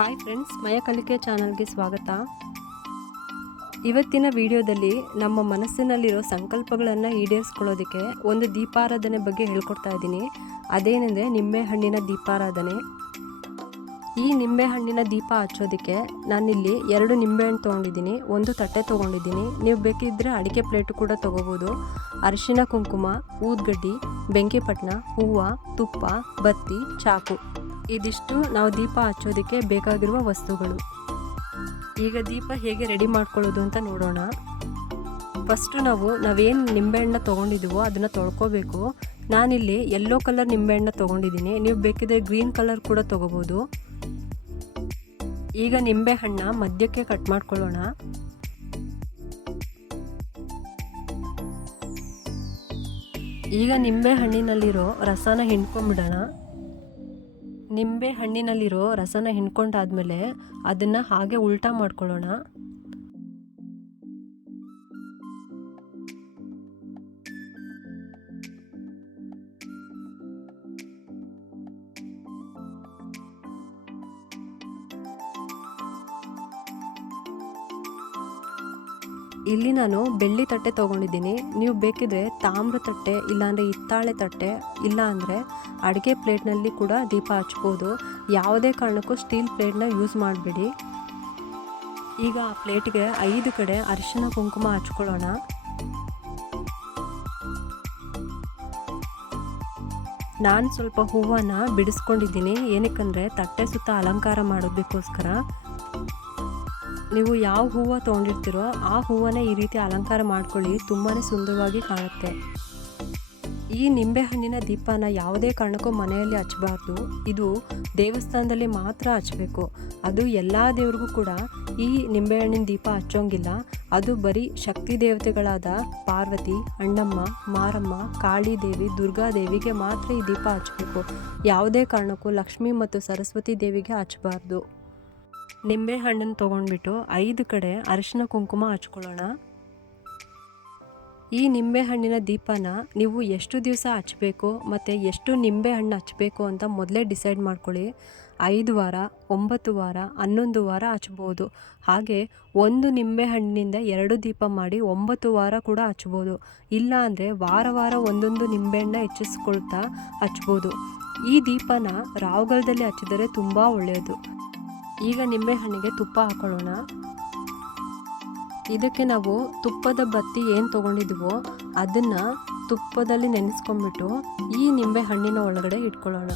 Hi friends ಮಯ ಕಲಿಕೆ ಚಾನಲ್ಗೆ ಸ್ವಾಗತ. ಇವತ್ತಿನ ವಿಡಿಯೋದಲ್ಲಿ ನಮ್ಮ ಮನಸ್ಸಿನಲ್ಲಿರೋ ಸಂಕಲ್ಪಗಳನ್ನು ಈಡೇರಿಸ್ಕೊಳ್ಳೋದಕ್ಕೆ ಒಂದು ದೀಪಾರಾಧನೆ ಬಗ್ಗೆ ಹೇಳ್ಕೊಡ್ತಾ ಇದ್ದೀನಿ. ಅದೇನೆಂದರೆ ನಿಂಬೆಹಣ್ಣಿನ ದೀಪಾರಾಧನೆ. ಈ ನಿಂಬೆಹಣ್ಣಿನ ದೀಪ ಹಚ್ಚೋದಕ್ಕೆ ನಾನಿಲ್ಲಿ ಎರಡು ನಿಂಬೆಹಣ್ಣು ತೊಗೊಂಡಿದ್ದೀನಿ, ಒಂದು ತಟ್ಟೆ ತೊಗೊಂಡಿದ್ದೀನಿ. ನೀವು ಬೇಕಿದ್ದರೆ ಅಡಿಕೆ ಪ್ಲೇಟು ಕೂಡ ತೊಗೋಬೋದು. ಅರಿಶಿನ ಕುಂಕುಮ, ಊದ್ಗಡ್ಡಿ ಬೆಂಕಿಪಟ್ಟಣ ಹೂವು, ತುಪ್ಪ, ಬತ್ತಿ, ಚಾಕು. ಇದಿಷ್ಟು ನಾವು ದೀಪ ಹಚ್ಚೋದಕ್ಕೆ ಬೇಕಾಗಿರುವ ವಸ್ತುಗಳು. ಈಗ ದೀಪ ಹೇಗೆ ರೆಡಿ ಮಾಡ್ಕೊಳ್ಳೋದು ಅಂತ ನೋಡೋಣ. ಫಸ್ಟು ನಾವು ನಾವೇನು ನಿಂಬೆಹಣ್ಣ ತೊಗೊಂಡಿದ್ದೀವೋ ಅದನ್ನು ತೊಳ್ಕೊಬೇಕು. ನಾನಿಲ್ಲಿ ಯೆಲ್ಲೋ ಕಲರ್ ನಿಂಬೆಹಣ್ಣ ತೊಗೊಂಡಿದ್ದೀನಿ. ನೀವು ಬೇಕಿದ್ರೆ ಗ್ರೀನ್ ಕಲರ್ ಕೂಡ ತೊಗೋಬೋದು. ಈಗ ನಿಂಬೆಹಣ್ಣ ಮಧ್ಯಕ್ಕೆ ಕಟ್ ಮಾಡ್ಕೊಳ್ಳೋಣ. ಈಗ ನಿಂಬೆ ಹಣ್ಣಿನಲ್ಲಿರೋ ರಸನ ಹಿಂಡ್ಕೊಂಬಿಡೋಣ. ನಿಂಬೆ ಹಣ್ಣಿನಲ್ಲಿರೋ ರಸನ ಹಿಂಡ್ಕೊಂಡಾದ್ಮೇಲೆ ಅದನ್ನು ಹಾಗೆ ಉಲ್ಟಾ ಮಾಡ್ಕೊಳ್ಳೋಣ. ಇಲ್ಲಿ ನಾನು ಬೆಳ್ಳಿ ತಟ್ಟೆ ತೊಗೊಂಡಿದ್ದೀನಿ. ನೀವು ಬೇಕಿದ್ರೆ ತಾಮ್ರ ತಟ್ಟೆ, ಇಲ್ಲಾಂದರೆ ಹಿತ್ತಾಳೆ ತಟ್ಟೆ ಇಲ್ಲಾಂದರೆ ಅಡುಗೆ ಪ್ಲೇಟ್ನಲ್ಲಿ ಕೂಡ ದೀಪ ಹಚ್ಬೋದು. ಯಾವುದೇ ಕಾರಣಕ್ಕೂ ಸ್ಟೀಲ್ ಪ್ಲೇಟ್ನ ಯೂಸ್ ಮಾಡಬೇಡಿ. ಈಗ ಆ ಪ್ಲೇಟ್ಗೆ ಐದು ಕಡೆ ಅರಿಶಿನ ಕುಂಕುಮ ಹಚ್ಕೊಳ್ಳೋಣ. ನಾನು ಸ್ವಲ್ಪ ಹೂವನ್ನು ಬಿಡಿಸ್ಕೊಂಡಿದ್ದೀನಿ. ಏನಕ್ಕಂದರೆ ತಟ್ಟೆ ಸುತ್ತ ಅಲಂಕಾರ ಮಾಡೋದಕ್ಕೋಸ್ಕರ. ನೀವು ಯಾವ ಹೂವು ತೊಗೊಂಡಿರ್ತೀರೋ ಆ ಹೂವನ್ನೇ ಈ ರೀತಿ ಅಲಂಕಾರ ಮಾಡ್ಕೊಳ್ಳಿ. ತುಂಬಾ ಸುಂದರವಾಗಿ ಕಾಣುತ್ತೆ. ಈ ನಿಂಬೆಹಣ್ಣಿನ ದೀಪನ ಯಾವುದೇ ಕಾರಣಕ್ಕೂ ಮನೆಯಲ್ಲಿ ಹಚ್ಚಬಾರ್ದು. ಇದು ದೇವಸ್ಥಾನದಲ್ಲಿ ಮಾತ್ರ ಹಚ್ಚಬೇಕು. ಅದು ಎಲ್ಲ ದೇವ್ರಿಗೂ ಕೂಡ ಈ ನಿಂಬೆಹಣ್ಣಿನ ದೀಪ ಹಚ್ಚೋಂಗಿಲ್ಲ. ಅದು ಬರೀ ಶಕ್ತಿ ದೇವತೆಗಳಾದ ಪಾರ್ವತಿ, ಅಣ್ಣಮ್ಮ, ಮಾರಮ್ಮ ಕಾಳಿದೇವಿ ದುರ್ಗಾದೇವಿಗೆ ಮಾತ್ರ ಈ ದೀಪ ಹಚ್ಚಬೇಕು. ಯಾವುದೇ ಕಾರಣಕ್ಕೂ ಲಕ್ಷ್ಮಿ ಮತ್ತು ಸರಸ್ವತಿ ದೇವಿಗೆ ಹಚ್ಚಬಾರ್ದು. ನಿಂಬೆ ಹಣ್ಣನ್ನು ತೊಗೊಂಡ್ಬಿಟ್ಟು ಐದು ಕಡೆ ಅರಿಶಿನ ಕುಂಕುಮ ಹಚ್ಕೊಳ್ಳೋಣ. ಈ ನಿಂಬೆ ಹಣ್ಣಿನ ದೀಪನ ನೀವು ಎಷ್ಟು ದಿವಸ ಹಚ್ಚಬೇಕು ಮತ್ತು ಎಷ್ಟು ನಿಂಬೆ ಹಣ್ಣು ಹಚ್ಚಬೇಕು ಅಂತ ಮೊದಲೇ ಡಿಸೈಡ್ ಮಾಡ್ಕೊಳ್ಳಿ. ಐದು ವಾರ, ಒಂಬತ್ತು ವಾರ, ಹನ್ನೊಂದು ವಾರ ಹಚ್ಬೋದು. ಹಾಗೆ ಒಂದು ನಿಂಬೆ ಹಣ್ಣಿನಿಂದ ಎರಡು ದೀಪ ಮಾಡಿ ಒಂಬತ್ತು ವಾರ ಕೂಡ ಹಚ್ಬೋದು. ಇಲ್ಲ ಅಂದರೆ ವಾರ ವಾರ ಒಂದೊಂದು ನಿಂಬೆಹಣ್ಣ ಹೆಚ್ಚಿಸ್ಕೊಳ್ತಾ ಹಚ್ಬೋದು. ಈ ದೀಪನ ರಾವುಗಳದಲ್ಲಿ ಹಚ್ಚಿದರೆ ತುಂಬ ಒಳ್ಳೆಯದು ಈಗ ನಿಂಬೆಹಣ್ಣಿಗೆ ತುಪ್ಪ ಹಾಕೊಳ್ಳೋಣ. ಇದಕ್ಕೆ ನಾವು ತುಪ್ಪದ ಬತ್ತಿ ಏನು ತೊಗೊಂಡಿದ್ವೋ ಅದನ್ನು ತುಪ್ಪದಲ್ಲಿ ನೆನೆಸ್ಕೊಂಡ್ಬಿಟ್ಟು ಈ ನಿಂಬೆ ಹಣ್ಣಿನ ಒಳಗಡೆ ಇಟ್ಕೊಳ್ಳೋಣ.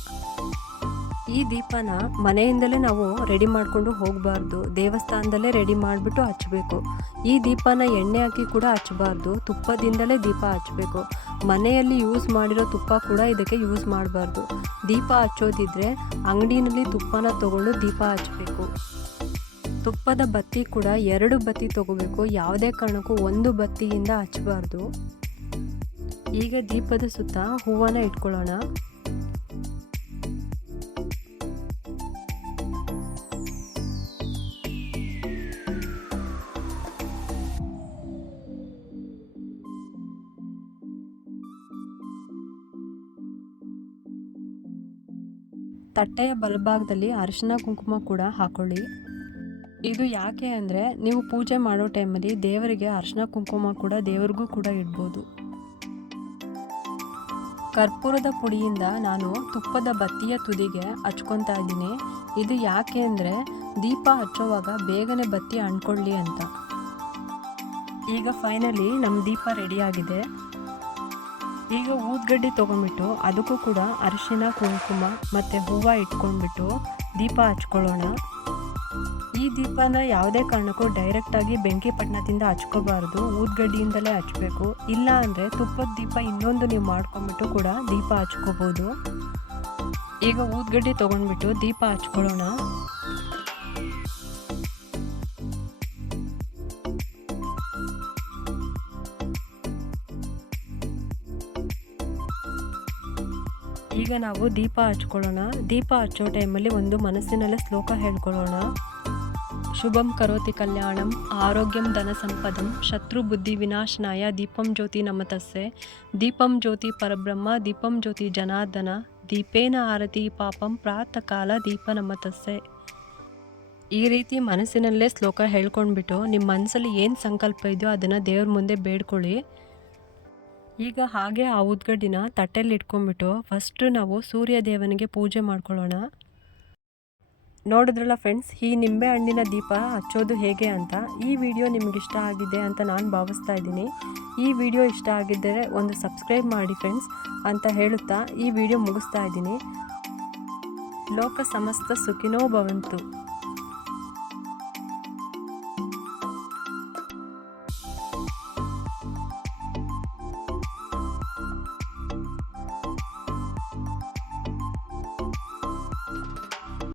ಈ ದೀಪನ ಮನೆಯಿಂದಲೇ ನಾವು ರೆಡಿ ಮಾಡಿಕೊಂಡು ಹೋಗಬಾರ್ದು. ದೇವಸ್ಥಾನದಲ್ಲೇ ರೆಡಿ ಮಾಡಿಬಿಟ್ಟು ಹಚ್ಚಬೇಕು ಈ ದೀಪನ ಎಣ್ಣೆ ಹಾಕಿ ಕೂಡ ಹಚ್ಚಬಾರ್ದು ತುಪ್ಪದಿಂದಲೇ ದೀಪ ಹಚ್ಚಬೇಕು ಮನೆಯಲ್ಲಿ ಯೂಸ್ ಮಾಡಿರೋ ತುಪ್ಪ ಕೂಡ ಇದಕ್ಕೆ ಯೂಸ್ ಮಾಡಬಾರ್ದು. ದೀಪ ಹಚ್ಚೋದಿದ್ರೆ ಅಂಗಡಿನಲ್ಲಿ ತುಪ್ಪನ ತಗೊಂಡು ದೀಪ ಹಚ್ಚಬೇಕು. ತುಪ್ಪದ ಬತ್ತಿ ಕೂಡ ಎರಡು ಬತ್ತಿ ತಗೋಬೇಕು. ಯಾವುದೇ ಕಾರಣಕ್ಕೂ ಒಂದು ಬತ್ತಿಯಿಂದ ಹಚ್ಚಬಾರ್ದು. ಈಗ ದೀಪದ ಸುತ್ತ ಹೂವನ್ನು ಇಟ್ಕೊಳ್ಳೋಣ. ತಟ್ಟೆಯ ಬಲಭಾಗದಲ್ಲಿ ಅರಿಶಿನ ಕುಂಕುಮ ಕೂಡ ಹಾಕೊಳ್ಳಿ. ಇದು ಯಾಕೆ ಅಂದರೆ ನೀವು ಪೂಜೆ ಮಾಡೋ ಟೈಮಲ್ಲಿ ದೇವರಿಗೆ ಅರಿಶಿನ ಕುಂಕುಮ ಕೂಡ ದೇವರಿಗೂ ಕೂಡ ಇಡ್ಬೋದು. ಕರ್ಪೂರದ ಪುಡಿಯಿಂದ ನಾನು ತುಪ್ಪದ ಬತ್ತಿಯ ತುದಿಗೆ ಹಚ್ಕೊತಾ ಇದ್ದೀನಿ. ಇದು ಯಾಕೆ ಅಂದರೆ ದೀಪ ಹಚ್ಚೋವಾಗ ಬೇಗನೆ ಬತ್ತಿ ಅಂಟ್ಕೊಳ್ಳಿ ಅಂತ. ಈಗ ಫೈನಲಿ ನಮ್ಮ ದೀಪ ರೆಡಿಯಾಗಿದೆ ಈಗ ಊದ್ಗಡ್ಡಿ ತೊಗೊಂಡ್ಬಿಟ್ಟು ಅದಕ್ಕೂ ಕೂಡ ಅರಿಶಿನ, ಕುಂಕುಮ ಮತ್ತು ಹೂವು ಇಟ್ಕೊಂಡ್ಬಿಟ್ಟು ದೀಪ ಹಚ್ಕೊಳ್ಳೋಣ. ಈ ದೀಪನ ಯಾವುದೇ ಕಾರಣಕ್ಕೂ ಡೈರೆಕ್ಟಾಗಿ ಬೆಂಕಿ ಪಟ್ಟಣದಿಂದ ಹಚ್ಕೋಬಾರ್ದು. ಊದ್ಗಡ್ಡಿಯಿಂದಲೇ ಹಚ್ಬೇಕು. ಇಲ್ಲ ಅಂದರೆ ತುಪ್ಪದ ದೀಪ ಇನ್ನೊಂದು ನೀವು ಮಾಡ್ಕೊಂಬಿಟ್ಟು ಕೂಡ ದೀಪ ಹಚ್ಕೋಬೋದು. ಈಗ ಊದ್ಗಡ್ಡಿ ತೊಗೊಂಡ್ಬಿಟ್ಟು ದೀಪ ಹಚ್ಕೊಳ್ಳೋಣ. ಈಗ ನಾವು ದೀಪ ಹಚ್ಕೊಳ್ಳೋಣ. ದೀಪ ಹಚ್ಚೋ ಟೈಮಲ್ಲಿ ಒಂದು ಮನಸ್ಸಿನಲ್ಲೇ ಶ್ಲೋಕ ಹೇಳ್ಕೊಳ್ಳೋಣ. ಶುಭಂ ಕರೋತಿ ಕಲ್ಯಾಣಂ, ಆರೋಗ್ಯಂ ಧನ ಸಂಪದಂ, ಶತ್ರು ಬುದ್ಧಿ ವಿನಾಶನಾಯ, ದೀಪಂ ಜ್ಯೋತಿ ನಮತಸ್ಸೆ. ದೀಪಂ ಜ್ಯೋತಿ ಪರಬ್ರಹ್ಮ, ದೀಪಂ ಜ್ಯೋತಿ ಜನಾರ್ದನ, ದೀಪೇನ ಆರತಿ ಪಾಪಂ, ಪ್ರಾತಃ ಕಾಲ ದೀಪ ನಮತಸ್ಸೆ. ಈ ರೀತಿ ಮನಸ್ಸಿನಲ್ಲೇ ಶ್ಲೋಕ ಹೇಳ್ಕೊಂಡ್ಬಿಟ್ಟು ನಿಮ್ಮ ಮನಸ್ಸಲ್ಲಿ ಏನು ಸಂಕಲ್ಪ ಇದೆಯೋ ಅದನ್ನು ದೇವ್ರ ಮುಂದೆ ಬೇಡ್ಕೊಳ್ಳಿ. ಈಗ ಹಾಗೆ ಆ ಉದ್ಗಡ್ಡಿನ ತಟ್ಟೆಯಲ್ಲಿ ಇಟ್ಕೊಂಡ್ಬಿಟ್ಟು ಫಸ್ಟ್ ನಾವು ಸೂರ್ಯ ದೇವನಿಗೆ ಪೂಜೆ ಮಾಡ್ಕೊಳ್ಳೋಣ. ನೋಡಿದ್ರಲ್ಲ ಫ್ರೆಂಡ್ಸ್ ಈ ನಿಂಬೆ ಹಣ್ಣಿನ ದೀಪ ಹಚ್ಚೋದು ಹೇಗೆ ಅಂತ. ಈ ವಿಡಿಯೋ ನಿಮ್ಗೆ ಇಷ್ಟ ಆಗಿದೆ ಅಂತ ನಾನು ಭಾವಿಸ್ತಾ ಇದ್ದೀನಿ. ಈ ವಿಡಿಯೋ ಇಷ್ಟ ಆಗಿದ್ದರೆ ಒಂದು ಸಬ್ಸ್ಕ್ರೈಬ್ ಮಾಡಿ ಫ್ರೆಂಡ್ಸ್ ಅಂತ ಹೇಳುತ್ತಾ ಈ ವಿಡಿಯೋ ಮುಗಿಸ್ತಾ ಇದ್ದೀನಿ. ಲೋಕ ಸಮಸ್ತ ಸುಖಿನೋ ಭವಂತು.